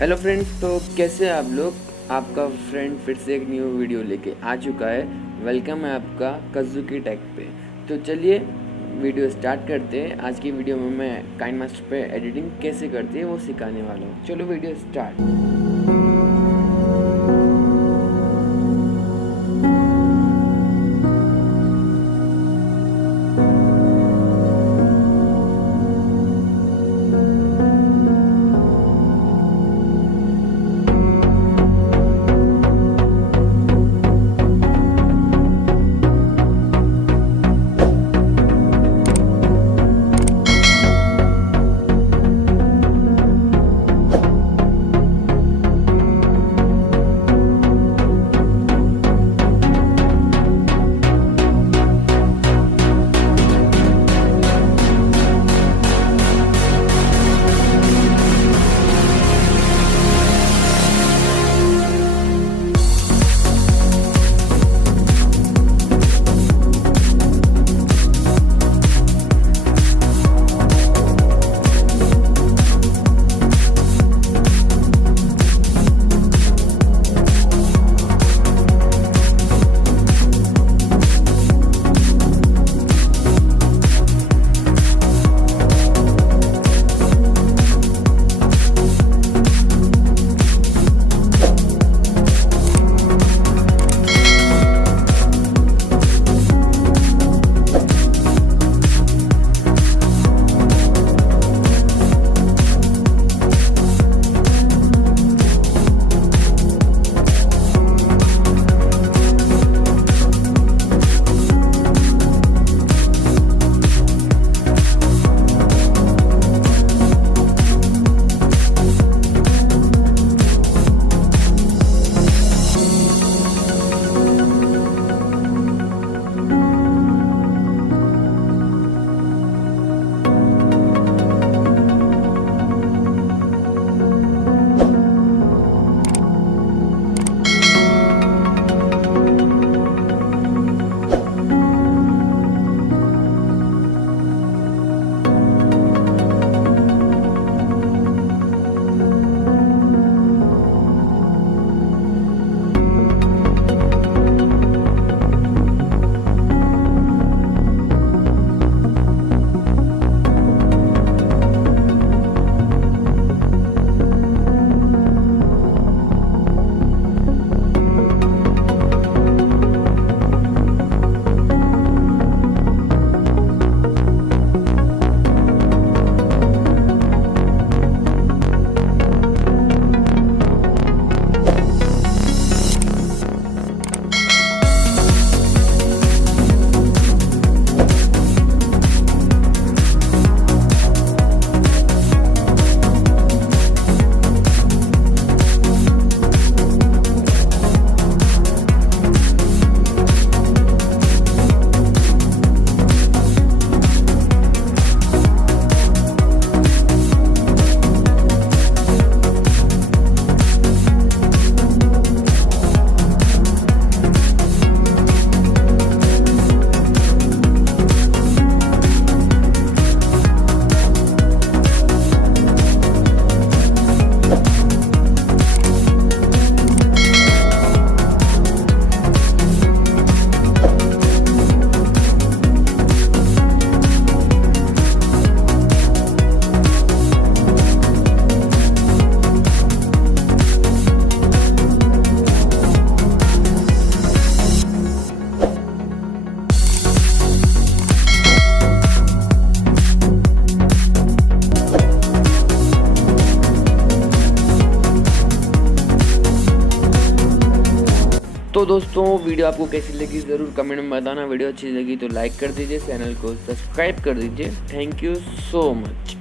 Hello friends, तो कैसे हैं आप लोग। आपका फ्रेंड फिर से एक न्यू वीडियो लेके आ चुका है। वेलकम है आपका कज्जू की टेक पे। तो चलिए वीडियो स्टार्ट करते हैं। आज की वीडियो में मैं काइनमास्टर पे एडिटिंग कैसे करती है वो सिखाने वाला हूँ। चलो वीडियो स्टार्ट। तो दोस्तों वीडियो आपको कैसी लगी ज़रूर कमेंट में बताना। वीडियो अच्छी लगी तो लाइक कर दीजिए, चैनल को सब्सक्राइब कर दीजिए। Thank you so much.